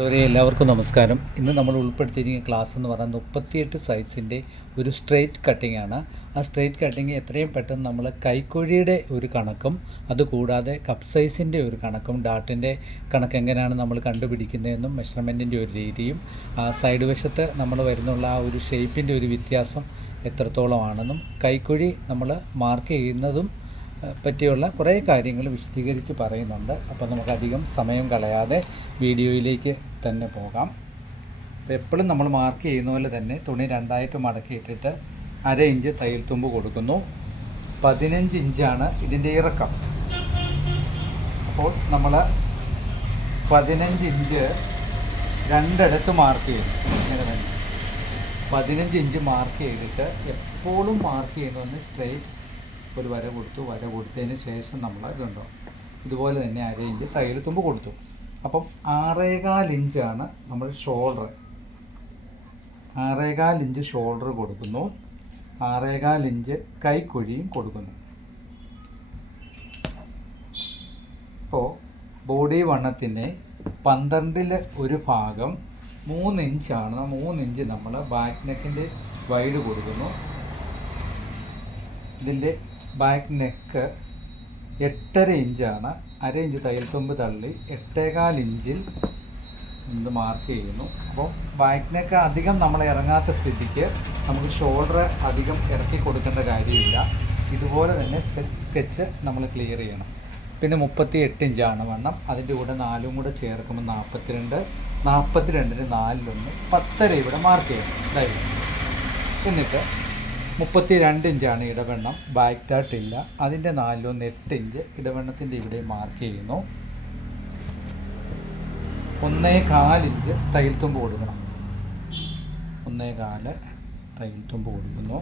എല്ലാവർക്കും നമസ്കാരം. ഇന്ന് നമ്മൾ ഉൾപ്പെടുത്തിയിരിക്കുന്ന ക്ലാസ് എന്ന് പറയുന്നത് 38 സൈസിൻ്റെ ഒരു സ്ട്രെയിറ്റ് കട്ടിംഗ് ആണ്. ആ സ്ട്രെയിറ്റ് കട്ടിങ് എത്രയും പെട്ടെന്ന് നമ്മൾ കൈക്കുഴിയുടെ ഒരു കണക്കും അതുകൂടാതെ കപ്പ് സൈസിൻ്റെ ഒരു കണക്കും ഡാട്ടിൻ്റെ കണക്ക് എങ്ങനെയാണ് നമ്മൾ കണ്ടുപിടിക്കുന്നതെന്നും മെഷർമെൻറ്റിൻ്റെ ഒരു രീതിയും സൈഡ് വശത്ത് നമ്മൾ വരുന്നുള്ള ആ ഒരു ഷേപ്പിൻ്റെ ഒരു വ്യത്യാസം എത്രത്തോളമാണെന്നും കൈക്കുഴി നമ്മൾ മാർക്ക് ചെയ്യുന്നതും പറ്റിയുള്ള കുറേ കാര്യങ്ങൾ വിശദീകരിച്ച് പറയുന്നുണ്ട്. അപ്പോൾ നമുക്കധികം സമയം കളയാതെ വീഡിയോയിലേക്ക് തന്നെ പോകാം. അപ്പോൾ എപ്പോഴും നമ്മൾ മാർക്ക് ചെയ്യുന്ന പോലെ തന്നെ തുണി രണ്ടായിട്ട് മടക്കിയിട്ടിട്ട് 1/2 ഇഞ്ച് തയ്യൽ തുമ്പ് കൊടുക്കുന്നു. 15 ഇഞ്ചാണ് ഇതിൻ്റെ ഇറക്കം. അപ്പോൾ നമ്മൾ 15 ഇഞ്ച് രണ്ടിടത്ത് മാർക്ക് ചെയ്യും. ഇങ്ങനെ തന്നെ 15 ഇഞ്ച് മാർക്ക് ചെയ്തിട്ട് എപ്പോഴും മാർക്ക് ചെയ്യുന്നതൊന്ന് സ്ട്രെയിറ്റ് ഒരു വര കൊടുത്തതിന് ശേഷം നമ്മൾ ഇതുണ്ടോ ഇതുപോലെ തന്നെ 1/2 ഇഞ്ച് തയ്യൽ തുമ്പ് കൊടുത്തു. അപ്പം 6.25 ഇഞ്ചാണ് നമ്മൾ ഷോൾഡർ. 6.25 ഇഞ്ച് ഷോൾഡർ കൊടുക്കുന്നു. 6.25 ഇഞ്ച് കൈക്കുഴിയും കൊടുക്കുന്നു. ഇപ്പോൾ ബോഡി വണ്ണത്തിൻ്റെ 12ൽ ഒരു ഭാഗം 3 ഇഞ്ചാണ്. 3 ഇഞ്ച് നമ്മൾ ബാക്ക് നെക്കിൻ്റെ വൈഡ് കൊടുക്കുന്നു. ഇതിൻ്റെ ബാക്ക് നെക്ക് 8.5 ഇഞ്ചാണ്. 1/2 ഇഞ്ച് തയ്യൽ തുമ്പ് തള്ളി 8.25 ഇഞ്ചിൽ ഇത് മാർക്ക് ചെയ്യുന്നു. അപ്പോൾ ബാക്ക് നെക്ക് അധികം നമ്മൾ ഇറങ്ങാത്ത സ്ഥിതിക്ക് നമുക്ക് ഷോൾഡർ അധികം ഇറക്കി കൊടുക്കേണ്ട കാര്യമില്ല. ഇതുപോലെ തന്നെ സ്കെച്ച് നമ്മൾ ക്ലിയർ ചെയ്യണം. പിന്നെ 38 ഇഞ്ചാണ് വണ്ണം. അതിൻ്റെ കൂടെ 4ഉം കൂടെ ചേർക്കുമ്പോൾ 42. 42ന് 4-1 10.5 ഇവിടെ മാർക്ക് ചെയ്യണം. അതായത് എന്നിട്ട് 32 ഇഞ്ചാണ് ഇടവണ്ണം. ബാക്ക് ഡാട്ട് ഇല്ല. അതിൻ്റെ 4-1 8 ഇഞ്ച് ഇടവണ്ണത്തിൻ്റെ ഇവിടെ മാർക്ക് ചെയ്യുന്നു. 1.25 ഇഞ്ച് തയ്യൽ തുമ്പ് കൊടുക്കണം. 1.25 തയ്യൽ തുമ്പ് കൊടുക്കുന്നു.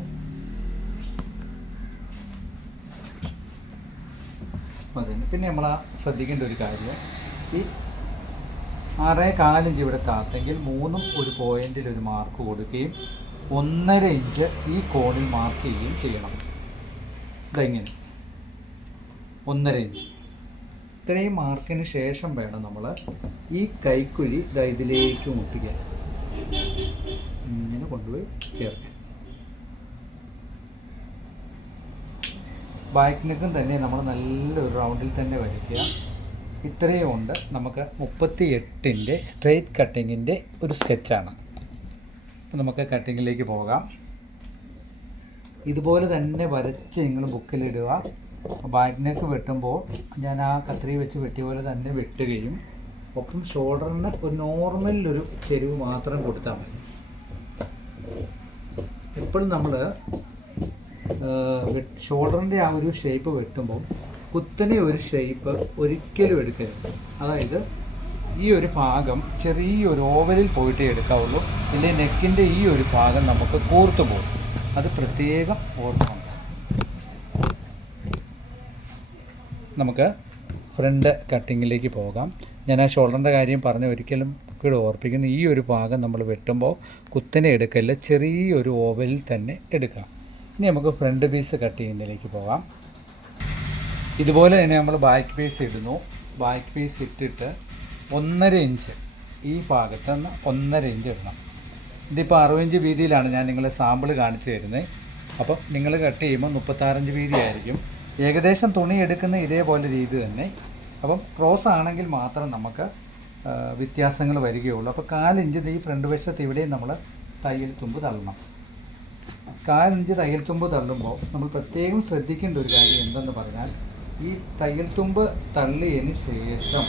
അതിന് പിന്നെ നമ്മൾ ശ്രദ്ധിക്കേണ്ട ഒരു കാര്യം, ഈ 6.25 ഇഞ്ച് ഇവിടെ കാത്തെങ്കിൽ 3ഉം ഒരു പോയിന്റിൽ ഒരു മാർക്ക് കൊടുക്കുകയും 1.5 ഇഞ്ച് ഈ കോണിൽ മാർക്ക് ചെയ്യുകയും ചെയ്യണം. ഇതെങ്ങനെ 1.5 ഇഞ്ച് ഇത്രയും മാർക്കിന് ശേഷം വേണം നമ്മൾ ഈ കൈക്കുഴി ഇതിലേക്ക് മുട്ടിക്കാൻ. ഇങ്ങനെ കൊണ്ടുപോയി ചേർക്കാൻ. ബാക്ക് നെക്കും തന്നെ നമ്മൾ നല്ലൊരു റൗണ്ടിൽ തന്നെ വരയ്ക്കുക. ഇത്രയും കൊണ്ട് നമുക്ക് 38ൻ്റെ സ്ട്രെയിറ്റ് കട്ടിങ്ങിൻ്റെ ഒരു സ്കെച്ചാണ്. നമുക്ക് കട്ടിങ്ങിലേക്ക് പോകാം. ഇതുപോലെ തന്നെ വരച്ച് നിങ്ങൾ ബുക്കിലിടുക. ബാക്ക് നെക്ക് വെട്ടുമ്പോൾ ഞാൻ ആ കത്രി വെച്ച് വെട്ടിയ പോലെ തന്നെ വെട്ടുകയും ഒപ്പം ഷോൾഡറിന് ഒരു നോർമലൊരു ചെരിവ് മാത്രം കൊടുത്താൽ മതി. എപ്പോഴും നമ്മൾ ഷോൾഡറിൻ്റെ ആ ഒരു ഷേപ്പ് വെട്ടുമ്പോൾ കുത്തനെ ഒരു ഷേപ്പ് ഒരിക്കലും എടുക്കരുത്. അതായത് ഈ ഒരു ഭാഗം ചെറിയൊരു ഓവലിൽ പോയിട്ടേ എടുക്കാവുള്ളൂ. അല്ലെങ്കിൽ നെക്കിൻ്റെ ഈ ഒരു ഭാഗം നമുക്ക് കൂർത്തു പോകും. അത് പ്രത്യേകം ഓർക്കണം. നമുക്ക് ഫ്രണ്ട് കട്ടിങ്ങിലേക്ക് പോകാം. ഞാൻ ആ ഷോൾഡറിൻ്റെ കാര്യം പറഞ്ഞ് ഒരിക്കലും കൂടെ ഓർപ്പിക്കുന്നു. ഈ ഒരു ഭാഗം നമ്മൾ വെട്ടുമ്പോൾ കുത്തനെ എടുക്കല്ല, ചെറിയൊരു ഓവലിൽ തന്നെ എടുക്കാം. ഇനി നമുക്ക് ഫ്രണ്ട് പീസ് കട്ട് ചെയ്യുന്നതിലേക്ക് പോകാം. ഇതുപോലെ തന്നെ നമ്മൾ ബാക്ക് പീസ് ഇടുന്നു. ബാക്ക് പീസ് ഇട്ടിട്ട് 1.5 ഇഞ്ച് ഈ ഭാഗത്ത് നിന്ന് 1.5 ഇഞ്ച് ഇടണം. ഇതിപ്പോൾ 60 ഇഞ്ച് വീതിയിലാണ് ഞാൻ നിങ്ങളെ സാമ്പിൾ കാണിച്ചു തരുന്നത്. അപ്പം നിങ്ങൾ കട്ട് ചെയ്യുമ്പോൾ 36 ഇഞ്ച് വീതി ആയിരിക്കും. ഏകദേശം തുണി എടുക്കുന്ന ഇതേപോലെ രീതി തന്നെ. അപ്പം ക്രോസ് ആണെങ്കിൽ മാത്രം നമുക്ക് വ്യത്യാസങ്ങൾ വരികയുള്ളൂ. അപ്പോൾ 4 ഇഞ്ച് ഈ ഫ്രണ്ട് വശത്ത് ഇവിടെയും നമ്മൾ തയ്യൽ തുമ്പ് തള്ളണം. 4 ഇഞ്ച് തയ്യൽ തുമ്പ് തള്ളുമ്പോൾ നമ്മൾ പ്രത്യേകം ശ്രദ്ധിക്കേണ്ട ഒരു കാര്യം എന്തെന്ന് പറഞ്ഞാൽ, ഈ തയ്യൽ തുമ്പ് തള്ളിയതിന് ശേഷം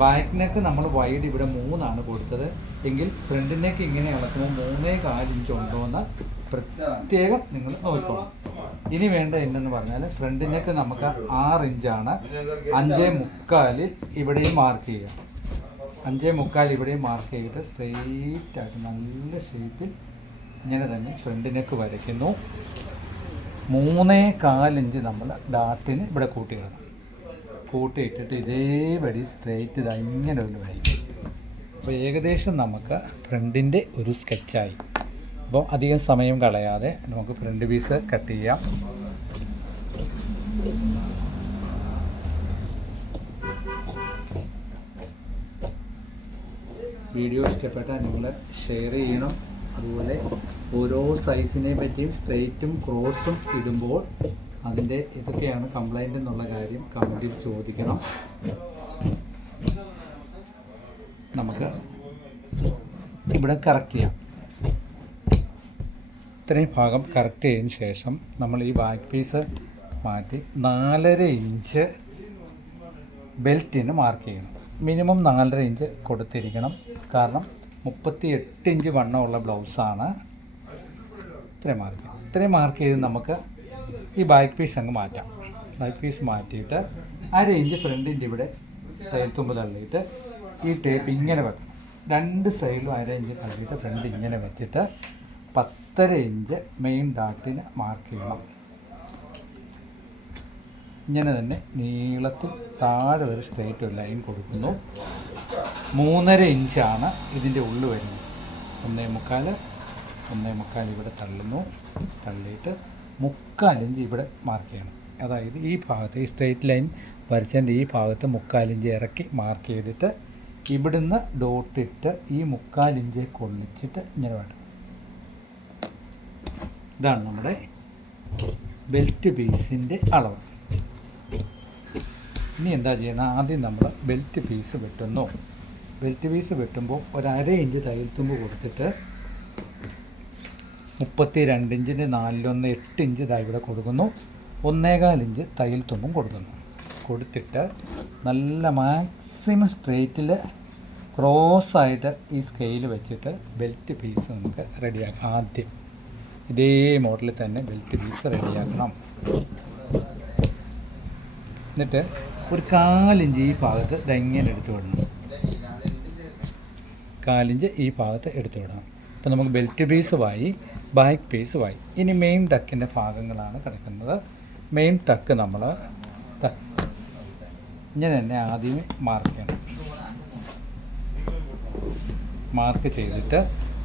ബാക്ക് നെക്ക് നമ്മൾ വൈഡ് ഇവിടെ 3 കൊടുത്തത് എങ്കിൽ ഫ്രണ്ട് നെക്ക് ഇങ്ങനെ ഇളക്കുമ്പോൾ 3.25 ഇഞ്ച് ഉണ്ടോ എന്ന് പ്രത്യേകം നിങ്ങൾ നോക്കണം. ഇനി വേണ്ട എന്തെന്ന് പറഞ്ഞാൽ ഫ്രണ്ട് നെക്ക് നമുക്ക് 6 ഇഞ്ചാണ്. 5.25 ഇവിടെയും മാർക്ക് ചെയ്യുക. 5.25 ഇവിടെയും മാർക്ക് ചെയ്തിട്ട് സ്ട്രെയിറ്റ് ആയിട്ട് നല്ല ഷേപ്പിൽ ഇങ്ങനെ തന്നെ ഫ്രണ്ട് നെക്ക് വരയ്ക്കുന്നു. 3.25 ഇഞ്ച് നമ്മൾ ഡാട്ടിന് ഇവിടെ കൂട്ടിയിട്ടിട്ട് ഇതേപടി സ്ട്രെയിറ്റ് ഇങ്ങനെ ഒന്ന് വരയ്ക്കും. അപ്പോൾ ഏകദേശം നമുക്ക് ഫ്രണ്ടിൻ്റെ ഒരു സ്കെച്ചായി. അപ്പോൾ അധികം സമയം കളയാതെ നമുക്ക് ഫ്രണ്ട് പീസ് കട്ട് ചെയ്യാം. വീഡിയോ ഇഷ്ടപ്പെട്ടാൽ നിങ്ങൾ ഷെയർ ചെയ്യണം. അതുപോലെ ഓരോ സൈസിനെ പറ്റിയും സ്ട്രെയിറ്റും ക്രോസും ഇടുമ്പോൾ അതിൻ്റെ ഇതൊക്കെയാണ് കംപ്ലൈൻ്റ് എന്നുള്ള കാര്യം കമൻറ്റിൽ ചോദിക്കണം. നമുക്ക് ഇവിടെ കറക്റ്റ് ചെയ്യാം. ഇത്രയും ഭാഗം കറക്റ്റ് ചെയ്തതിന് ശേഷം നമ്മൾ ഈ ബാക്ക് പീസ് മാറ്റി 4.5 ഇഞ്ച് ബെൽറ്റിന് മാർക്ക് ചെയ്യണം. മിനിമം 4.5 ഇഞ്ച് കൊടുത്തിരിക്കണം. കാരണം 38 ഇഞ്ച് വണ്ണമുള്ള ബ്ലൗസാണ്. ഇത്രയും മാർക്ക് ചെയ്ത് നമുക്ക് ഈ ബാക്ക് പീസ് അങ്ങ് മാറ്റാം. ബാക്ക് പീസ് മാറ്റിയിട്ട് 1/2 ഇഞ്ച് ഫ്രണ്ടിൻ്റെ ഇവിടെ തയ്യൽത്തുമ്പ് തള്ളിയിട്ട് ഈ ടേപ്പ് ഇങ്ങനെ വെക്കണം. 2 സൈഡിലും 1/2 ഇഞ്ച് തള്ളിയിട്ട് ഫ്രണ്ട് ഇങ്ങനെ വെച്ചിട്ട് 10.5 ഇഞ്ച് മെയിൻ ഡാട്ടിന് മാർക്ക് ചെയ്യണം. ഇങ്ങനെ തന്നെ നീളത്തിൽ താഴെ ഒരു സ്ട്രെയിറ്റ് ഒരു ലൈൻ കൊടുക്കുന്നു. 3.5 ഇഞ്ചാണ് ഇതിൻ്റെ ഉള്ളിൽ വരുന്നത്. 1.25 ഇവിടെ തള്ളുന്നു. തള്ളിയിട്ട് 3/4 ഇഞ്ച് ഇവിടെ മാർക്ക് ചെയ്യണം. അതായത് ഈ ഭാഗത്ത് ഈ സ്ട്രെയിറ്റ് ലൈൻ വരച്ചതിൻ്റെ ഈ ഭാഗത്ത് 3/4 ഇഞ്ച് ഇറക്കി മാർക്ക് ചെയ്തിട്ട് ഇവിടുന്ന് ഡോട്ടിട്ട് ഈ 3/4 ഇഞ്ച് കൊള്ളിച്ചിട്ട് ഇങ്ങനെ വേണം. ഇതാണ് നമ്മുടെ ബെൽറ്റ് പീസിൻ്റെ അളവ്. ഇനി എന്താ ചെയ്യുന്നത്? ആദ്യം നമ്മൾ ബെൽറ്റ് പീസ് വെട്ടുന്നു. ബെൽറ്റ് പീസ് വെട്ടുമ്പോൾ 1/2 ഇഞ്ച് തയ്യൽത്തുമ്പ് കൊടുത്തിട്ട് 32 ഇഞ്ചിൻ്റെ 4/1 8 ഇഞ്ച് ഇതായി ഇവിടെ കൊടുക്കുന്നു. 1.25 ഇഞ്ച് തയ്യൽത്തുമ്പും കൊടുക്കുന്നു. കൊടുത്തിട്ട് നല്ല മാക്സിമം സ്ട്രെയിറ്റിൽ ക്രോസായിട്ട് ഈ സ്കെയിൽ വെച്ചിട്ട് ബെൽറ്റ് പീസ് നമുക്ക് റെഡിയാക്കാം. ആദ്യം ഇതേ മോഡലിൽ തന്നെ ബെൽറ്റ് പീസ് റെഡിയാക്കണം. എന്നിട്ട് ഒരു 1/4 ഇഞ്ച് ഈ ഭാഗത്ത് ഇതെങ്ങനെ എടുത്തു വിടണം. 1/4 ഇഞ്ച് ഈ ഭാഗത്ത് എടുത്തു വിടണം. അപ്പോൾ നമുക്ക് ബെൽറ്റ് പീസുമായി ബാക്ക് പീസുമായി. ഇനി മെയിൻ ടക്കിൻ്റെ ഭാഗങ്ങളാണ് കിടക്കുന്നത്. മെയിൻ ടക്ക് നമ്മൾ ഇങ്ങനെ തന്നെ ആദ്യമേ മാർക്ക് ചെയ്യണം. മാർക്ക് ചെയ്തിട്ട്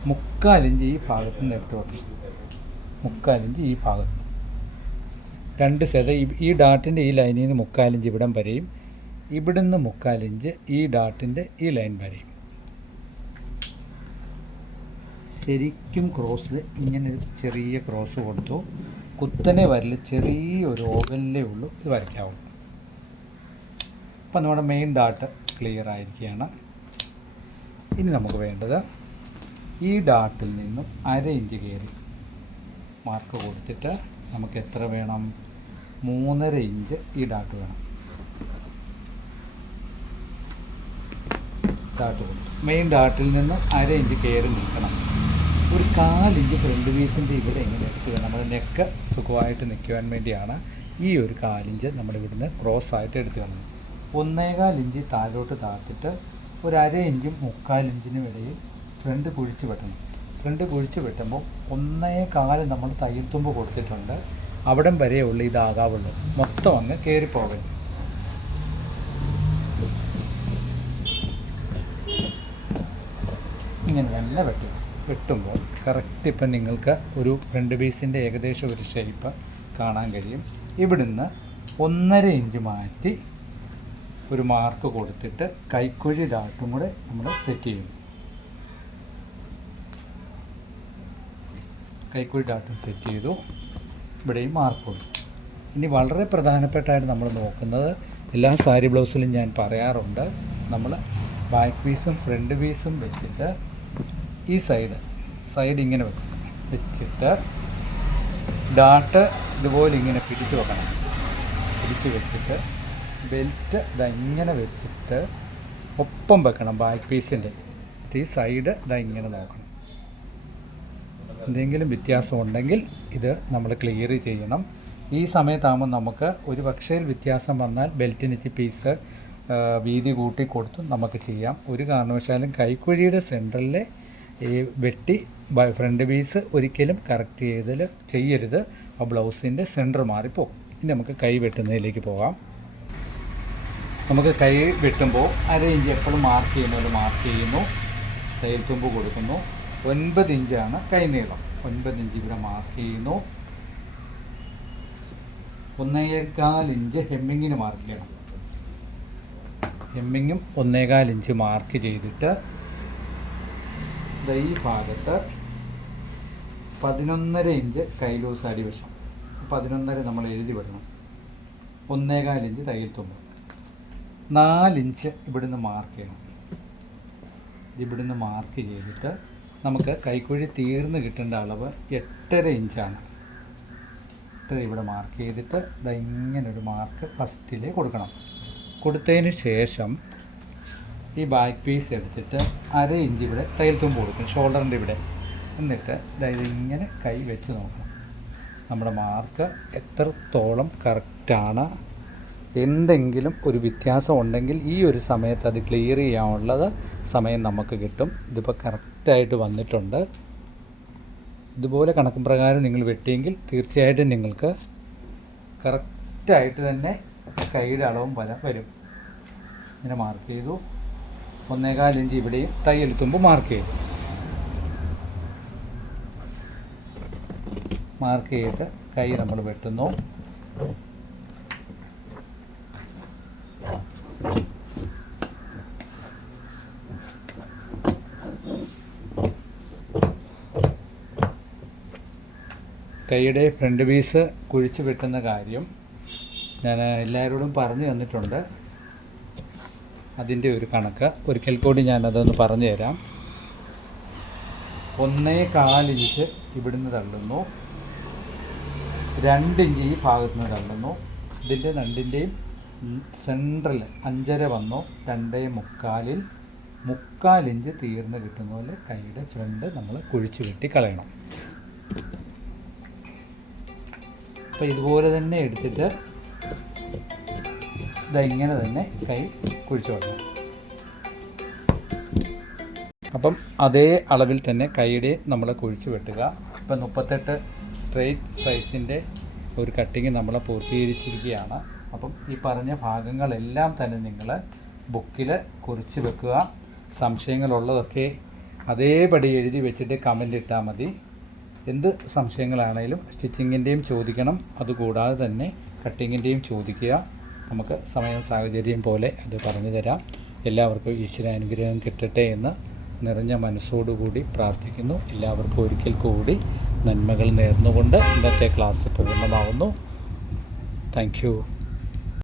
3/4 ഇഞ്ച് ഈ ഭാഗത്ത് നിന്ന് എടുത്തു വിടണം. 3/4 ഇഞ്ച് ഈ ഭാഗത്ത് 2 സൈഡ് ഈ ഡാട്ടിൻ്റെ ഈ ലൈനിൽ നിന്ന് 3/4 ഇഞ്ച് ഇവിടം വരെയും ഇവിടുന്ന് 3/4 ഇഞ്ച് ഈ ഡാട്ടിൻ്റെ ഈ ലൈൻ വരെയും ശരിക്കും ക്രോസിൽ ഇങ്ങനെ ഒരു ചെറിയ ക്രോസ് കൊടുത്തു. കുത്തനെ വരൽ ചെറിയൊരു ഓവലിലേ ഉള്ളൂ ഇത് വരയ്ക്കാവുള്ളൂ. അപ്പം നമ്മുടെ മെയിൻ ഡാട്ട് ക്ലിയർ ആയിരിക്കുകയാണ്. ഇനി നമുക്ക് വേണ്ടത് ഈ ഡാട്ടിൽ നിന്നും 1/2 ഇഞ്ച് കയറി മാർക്ക് കൊടുത്തിട്ട് നമുക്ക് എത്ര വേണം? 3.5 ഇഞ്ച് ഈ ഡാട്ട് വേണം. ഡാട്ട് കൊടുത്തു. മെയിൻ ഡാട്ടിൽ നിന്ന് 1/2 ഇഞ്ച് കയറി നിൽക്കണം. ഒരു 1/4 ഇഞ്ച് ഫ്രണ്ട് പീസിൻ്റെ ഇവിടെ ഇങ്ങനെ എടുത്ത് വേണം. നമ്മുടെ നെക്ക് സുഖമായിട്ട് നിൽക്കുവാൻ വേണ്ടിയാണ് ഈ ഒരു 1/4 ഇഞ്ച് നമ്മുടെ ഇവിടുന്ന് ക്രോസ് ആയിട്ട് എടുത്ത് കളഞ്ഞു. 1.25 ഇഞ്ച് താഴോട്ട് താത്തിട്ട് ഒരു 1/2 ഇഞ്ചും 3/4 ഇഞ്ചിനും ഇടയിൽ ഫ്രണ്ട് കുഴിച്ച് വെട്ടണം. ഫ്രണ്ട് കുഴിച്ച് വെട്ടുമ്പോൾ 1.25 നമ്മൾ തയ്യൽത്തുമ്പ് കൊടുത്തിട്ടുണ്ട്. അവിടം വരെയുള്ള ഇതാകാവുള്ളൂ. മൊത്തം അങ്ങ് കയറിപ്പോകരുത്. ഇങ്ങനെ തന്നെ വെട്ടുമ്പോൾ കറക്റ്റ് ഇപ്പം നിങ്ങൾക്ക് ഒരു ഫ്രണ്ട് പീസിൻ്റെ ഏകദേശം ഒരു ഷേപ്പ് കാണാൻ കഴിയും. ഇവിടുന്ന് 1.5 ഇഞ്ച് മാറ്റി ഒരു മാർക്ക് കൊടുത്തിട്ട് കൈക്കുഴി ഡാട്ടും കൂടെ നമ്മൾ സെറ്റ് ചെയ്യുന്നു. കൈക്കുഴി ഡാട്ടും സെറ്റ് ചെയ്തു. ഇവിടെയും മാർക്ക് കൊടുത്തു. ഇനി വളരെ പ്രധാനപ്പെട്ടായിട്ട് നമ്മൾ നോക്കുന്നത്, എല്ലാ സാരി ബ്ലൗസിലും ഞാൻ പറയാറുണ്ട്, നമ്മൾ ബാക്ക് പീസും ഫ്രണ്ട് പീസും വെച്ചിട്ട് ഈ സൈഡ് ഇങ്ങനെ വെച്ചിട്ട് ഡാട്ട് ഇതുപോലെ ഇങ്ങനെ പിടിച്ച് വെക്കണം. പിടിച്ച് വെച്ചിട്ട് ബെൽറ്റ് ഇങ്ങനെ വെച്ചിട്ട് ഒപ്പം വെക്കണം ബാക്ക് പീസിൻ്റെ. ഈ സൈഡ് ഇങ്ങനെ നോക്കണം. എന്തെങ്കിലും വ്യത്യാസം ഉണ്ടെങ്കിൽ ഇത് നമ്മൾ ക്ലിയർ ചെയ്യണം. ഈ സമയത്താകുമ്പോൾ നമുക്ക് ഒരു പക്ഷേ വ്യത്യാസം വന്നാൽ ബെൽറ്റിന് പീസ് വീതി കൂട്ടി കൊടുത്തും നമുക്ക് ചെയ്യാം. ഒരു കാരണവശാലും കൈക്കുഴിയുടെ സെൻറ്ററിൽ ഈ വെട്ടി ഫ്രണ്ട് പീസ് ഒരിക്കലും കറക്റ്റ് ചെയ്യരുത്. ആ ബ്ലൗസിൻ്റെ സെൻറ്റർ മാറിപ്പോകും. ഇനി നമുക്ക് കൈ വെട്ടുന്നതിലേക്ക് പോകാം. നമുക്ക് കൈ വെട്ടുമ്പോൾ 1/2 ഇഞ്ച് എപ്പോഴും മാർക്ക് ചെയ്യുന്നു. തയ്യൽത്തുമ്പ് കൊടുക്കുന്നു. 9 ഇഞ്ചാണ് കൈ നീളം. 9 ഇഞ്ച് ഇവിടെ മാർക്ക് ചെയ്യുന്നു. 1.25 ഇഞ്ച് ഹെമ്മിങ്ങിന് മാർക്ക് ചെയ്യണം. ഹെമ്മിങ്ങും 1.25 ഇഞ്ച് മാർക്ക് ചെയ്തിട്ട് ഈ ഭാഗത്ത് 11.5 ഇഞ്ച് കൈ ലൂസ് അടിവശം, 11.5 നമ്മൾ എഴുതി വിടണം. 1.25 ഇഞ്ച് തയ്യൽ തുമ്പ്, 4 ഇഞ്ച് ഇവിടുന്ന് മാർക്ക് ചെയ്യണം. ഇവിടുന്ന് മാർക്ക് ചെയ്തിട്ട് നമുക്ക് കൈക്കുഴി തീർന്ന് കിട്ടേണ്ട അളവ് 8.5 ഇഞ്ചാണ്. ഇവിടെ മാർക്ക് ചെയ്തിട്ട് ഇങ്ങനൊരു മാർക്ക് ഫസ്റ്റിൽ കൊടുക്കണം. കൊടുത്തതിന് ശേഷം ഈ ബാക്ക് പീസ് എടുത്തിട്ട് 1/2 ഇഞ്ച് ഇവിടെ തയ്യൽ തുമ്പ് കൊടുക്കും, ഷോൾഡറിൻ്റെ ഇവിടെ. എന്നിട്ട് ഇതിങ്ങനെ കൈ വെച്ച് നോക്കണം നമ്മുടെ മാർക്ക് എത്രത്തോളം കറക്റ്റാണ്. എന്തെങ്കിലും ഒരു വ്യത്യാസം ഉണ്ടെങ്കിൽ ഈ ഒരു സമയത്ത് അത് ക്ലിയർ ചെയ്യാനുള്ളത് സമയം നമുക്ക് കിട്ടും. ഇതിപ്പോൾ കറക്റ്റായിട്ട് വന്നിട്ടുണ്ട്. ഇതുപോലെ കണക്കും പ്രകാരം നിങ്ങൾ വെട്ടിയെങ്കിൽ തീർച്ചയായിട്ടും നിങ്ങൾക്ക് കറക്റ്റായിട്ട് തന്നെ കൈയുടെ അളവും വരും. ഇങ്ങനെ മാർക്ക് ചെയ്തു. 1.25 ഇഞ്ച് ഇവിടെയും തയ്യൽ തുമ്പ് മാർക്ക് ചെയ്തു. മാർക്ക് ചെയ്തിട്ട് കൈ നമ്മൾ വെട്ടുന്നു. കൈയുടെ ഫ്രണ്ട് പീസ് കുഴിച്ച് വെട്ടുന്ന കാര്യം ഞാൻ എല്ലാവരോടും പറഞ്ഞു തന്നിട്ടുണ്ട്. അതിൻ്റെ ഒരു കണക്ക് ഒരിക്കൽ കൂടി ഞാനതൊന്ന് പറഞ്ഞു തരാം. 1.25 ഇഞ്ച് ഇവിടുന്ന് തള്ളുന്നു, 2 ഇഞ്ച് ഈ ഭാഗത്തു നിന്ന് തള്ളുന്നു. ഇതിൻ്റെ രണ്ടിൻ്റെയും സെൻട്രൽ 5.5 വന്നു. 2.25 3/4 ഇഞ്ച് തീർന്ന് കിട്ടുന്ന പോലെ കൈയുടെ ഫ്രണ്ട് നമ്മൾ കുഴിച്ച് വെട്ടി കളയണം. അപ്പോൾ ഇതുപോലെ തന്നെ എടുത്തിട്ട് ഇങ്ങനെ തന്നെ കൈ കുഴിച്ച് വെക്കണം. അപ്പം അതേ അളവിൽ തന്നെ കൈയുടെ നമ്മൾ കുഴിച്ച് വെട്ടുക. ഇപ്പം 38 സ്ട്രെയിറ്റ് സൈസിൻ്റെ ഒരു കട്ടിങ് നമ്മൾ പൂർത്തീകരിച്ചിരിക്കുകയാണ്. അപ്പം ഈ പറഞ്ഞ ഭാഗങ്ങളെല്ലാം തന്നെ നിങ്ങൾ ബുക്കിൽ കുറിച്ച് വെക്കുക. സംശയങ്ങളുള്ളതൊക്കെ അതേപടി എഴുതി വെച്ചിട്ട് കമൻ്റ് ഇട്ടാൽ മതി. എന്ത് സംശയങ്ങളാണേലും സ്റ്റിച്ചിങ്ങിൻ്റെയും ചോദിക്കണം, അതുകൂടാതെ തന്നെ കട്ടിങ്ങിൻ്റെയും ചോദിക്കുക. നമുക്ക് സമയം സാഹചര്യം പോലെ അത് പറഞ്ഞു തരാം. എല്ലാവർക്കും ഈശ്വരാനുഗ്രഹം കിട്ടട്ടെ എന്ന് നിറഞ്ഞ മനസ്സോടുകൂടി പ്രാർത്ഥിക്കുന്നു. എല്ലാവർക്കും ഒരിക്കൽ കൂടി നന്മകൾ നേർന്നുകൊണ്ട് ഇന്നത്തെ ക്ലാസ് പൂർണ്ണമാകുന്നു. Thank you.